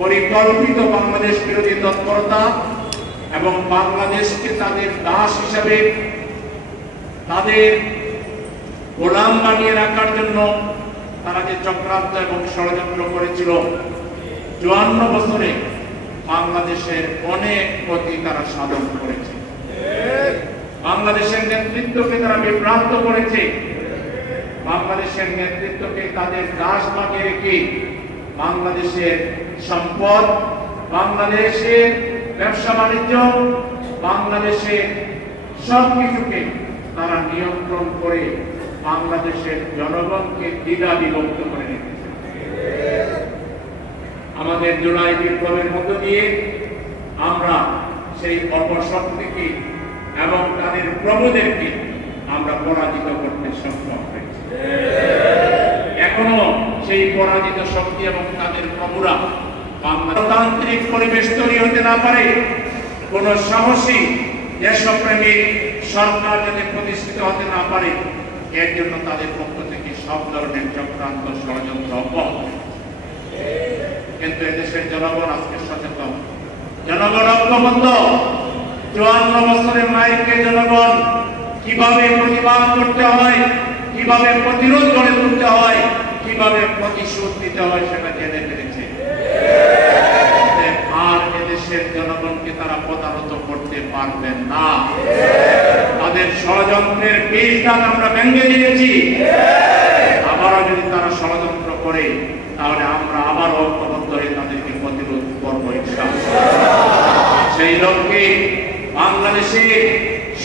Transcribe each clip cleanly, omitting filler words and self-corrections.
পরিকল্পিত বাংলাদেশ বিরোধী তৎপরতা এবং বাংলাদেশকে তাদের দাস হিসাবে তাদের গোলাম বানিয়ে রাখার জন্য তারা যে চক্রান্ত এবং ষড়যন্ত্র করেছিল ৫৪ বছরে বাংলাদেশের অনেক ক্ষতি তারা সাধন করেছে। বাংলাদেশের নেতৃত্বকে তারা বিভ্রান্ত করেছে। বাংলাদেশের নেতৃত্বকে তাদের দাস বানিয়ে রেখে বাংলাদেশের সম্পদ, বাংলাদেশের ব্যবসা বাণিজ্য, বাংলাদেশের সবকিছুকে তারা নিয়ন্ত্রণ করে বাংলাদেশের জনগণকে দ্বিধা বিভক্ত করে রেখেছে। আমাদের জুলাই বিপ্লবের মধ্য দিয়ে আমরা সেই অপশক্তিকে এবং তাদের প্রভুদেরকে আমরা পরাজিত করতে সক্ষম হয়েছি। এখনো সেই পরাজিত শক্তি এবং তাদের প্রভুরা গণতান্ত্রিক পরিবেশ তৈরি হতে না পারে, কোন সাহসী দেশপ্রেমিক সরকার যাতে প্রতিষ্ঠিত হতে না পারে, এর জন্য তাদের পক্ষ থেকে সব ধরনের চক্রান্ত ষড়যন্ত্র অব্যাহত। কিন্তু এদেশের জনগণ আজকে সচেতন, জনগণ ঐক্যবদ্ধ। ৫৪ বছরের মাইলকে জনগণ কিভাবে প্রতিবাদ করতে হয়, কিভাবে প্রতিরোধ গড়ে তুলতে হয়, কিভাবে প্রতিশোধ নিতে হয় সেটা জেনে ফেলেছে। আর এদেশের জনগণকে তারা প্রতারিত করতে পারবেন না। তাদের ষড়যন্ত্রের বীজদান আমরা ভেঙে দিয়েছি। আবারও যদি তারা ষড়যন্ত্র করে তাহলে আমরা আবার ঐক্যবদ্ধ হয়ে তাদেরকে প্রতিরোধ করবো ইনশাআল্লাহ। সেই লক্ষ্যে বাংলাদেশে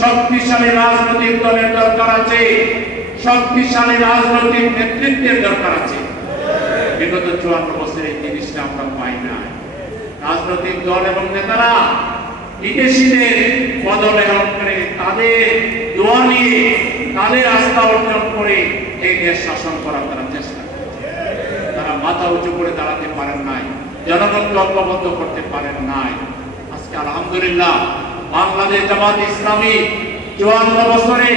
শক্তিশালী রাজনৈতিক দলের দরকার আছে, শক্তিশালী রাজনৈতিক নেতৃত্বের দরকার আছে। বিগত ৫৪ বছরে এই জিনিসটা আমরা পাই না। রাজনৈতিক দল এবং নেতারা বিদেশিদের পদলেহন করে, তাদের দোয়া নিয়ে, তাদের আস্থা অর্জন করে এই দেশ শাসন করার তারা চেষ্টা করছে। তারা মাথা উঁচু করে দাঁড়াতে পারেন নাই, জনগণকে ঐক্যবদ্ধ করতে পারেন নাই। আজকে আলহামদুলিল্লাহ বাংলাদেশ জামাত ইসলামী ৫৪ বছরে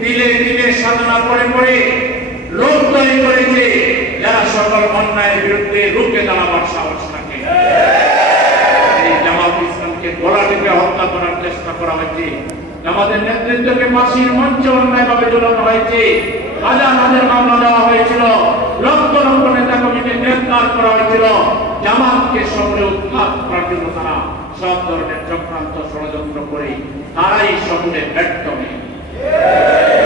তিলে তিলে সাধনা করে করে লোক তৈরি করেছে যারা সকল অন্যায়ের বিরুদ্ধে রুখে দাঁড়াবার সাহস রাখে। এই জামাত ইসলামকে গলা টিপে হত্যা করার চেষ্টা করা হয়েছে, জামাতের নেতৃত্বকে ফাঁসির মঞ্চে অন্যায়ভাবে ঝুলানো হয়েছে, হাজার হাজার মামলা দেওয়া হয়েছিল, লক্ষ লক্ষ নেতা কর্মীকে গ্রেফতার করা হয়েছিল। জামাতকে শহরে উৎখাত করার জন্য তারা সব ধরনের চক্রান্ত ষড়যন্ত্র করে তারাই শহরে ব্যর্থ হয়ে,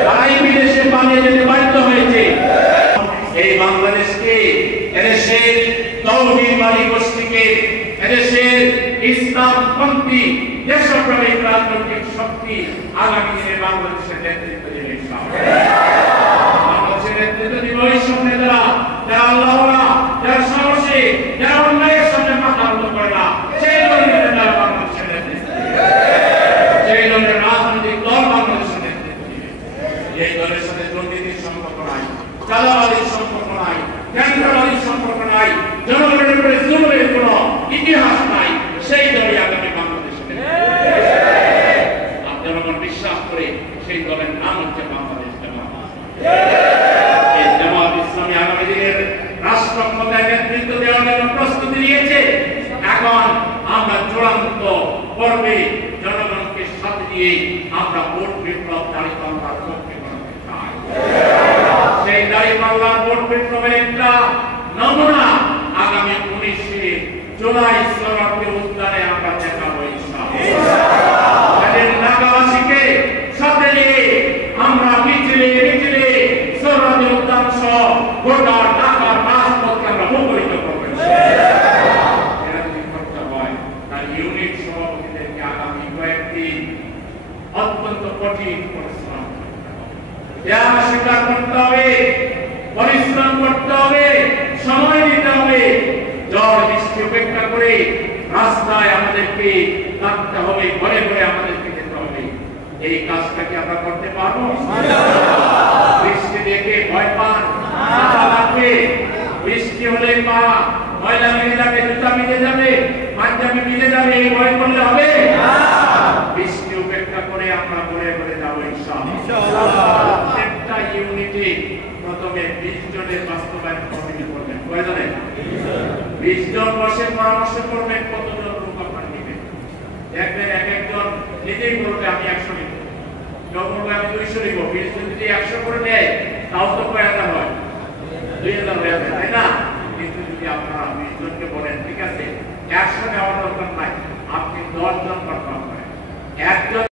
তারাই বিদেশে পালিয়ে যেতে বাধ্য হয়েছে। এই বাংলাদেশকে, এদেশের তৌহিদবাদী গোষ্ঠীকে, এদেশের ইসলামপন্থী দেশপ্রেমিক রাজনৈতিক শক্তি আগামী দিনে বাংলাদেশের নেতৃত্ব দেবে ইনশাআল্লাহ। বাংলাদেশের নেতৃত্ব দিবে ওই সব নেতারা যারা আল্লাহওয়ালা, যারা সাহসী, যারা অন্যায়ের সামনে মাথা নত করে না, সেই দলের নেতারা বাংলাদেশের নেতৃত্ব দিবে। সেই দলের রাজনৈতিক দল বাংলাদেশের নেতৃত্ব দিবে। এই দলের সাথে দুর্নীতির সম্পর্ক নাই, চাঁদাবাজির সম্পর্ক নাই, কেন্দ্রবাদীর সম্পর্ক নাই, জনগণের উপরে জুলুমের কোন ইতিহাস নাই। সেই দলই আগামী বাংলাদেশের জনগণ বিশ্বাস করে সেই দলের নাম হচ্ছে বাংলাদেশ জামাত। এই জামাত ইসলামী আগামী দিনের রাষ্ট্র ক্ষমতায় নেতৃত্ব দেওয়ার জন্য প্রস্তুতি নিয়েছে। এখন আমরা চূড়ান্ত পর্বে জনগণকে সাথে দিয়ে আমরা ভোট বিপ্লব দাঁড়িপাল্লার পক্ষে করতে চাই। সেই দাঁড়িপাল্লার ভোট বিপ্লবের একটা নমুনা আগামী 19শে জুলাই শরণার্থী উদ্যানে আমরা দেখাবো ইনশাআল্লাহ। ঢাকাবাসীকে সাথে নিয়ে আমরা মিছিলে মিছিলে শরণার্থী উদ্যান সহ গোটা ঢাকার রাজপথকে আমরা মুখরিত করবো। এরা যদি করতে হয় তার ইউনিট সভাপতিদেরকে আগামী কয়েকদিন অত্যন্ত কঠিন পরিশ্রম করতে হবে, ত্যাগ স্বীকার করতে হবে, পরিশ্রম করতে হবে, সময় দিতে হবে। ঝড় বৃষ্টি উপেক্ষা করে রাস্তায় আমাদেরকে থাকতে হবে, ঘরে ঘরে আমাদেরকে যেতে হবে। এই কাজটা কি আমরা করতে পারবো? বৃষ্টি দেখে ভয় পান, লাগবে, বৃষ্টি হলে পা ময়লা মিলে যাবে, জুতা মিলে যাবে, পাঞ্জাবি মিলে যাবে, এই ভয় করলে হবে? বৃষ্টি উপেক্ষা করে আমরা ঘরে ঘরে যাবো ইনশাআল্লাহ। প্রত্যেকটা ইউনিটে প্রথমে 20 জনের বাস্তবায়ন কমিটি করবেন। কয়জনের? 20 জন বসে পরামর্শ করবেন কতজন লোক আপনার নেবেন। দেখবেন এক একজন নিজেই বলবে আমি 100 নিব, কেউ বলবে আমি 200 নিব। 20 জন যদি 100 করে নেয় তাও তো কয় হাজার হয়, 2000 হয়ে যাবে, তাই না? কিন্তু যদি আপনারা 20 জনকে বলেন ঠিক আছে 100 নেওয়ার দরকার নাই, আপনি 10 জন কনফার্ম করেন, একজন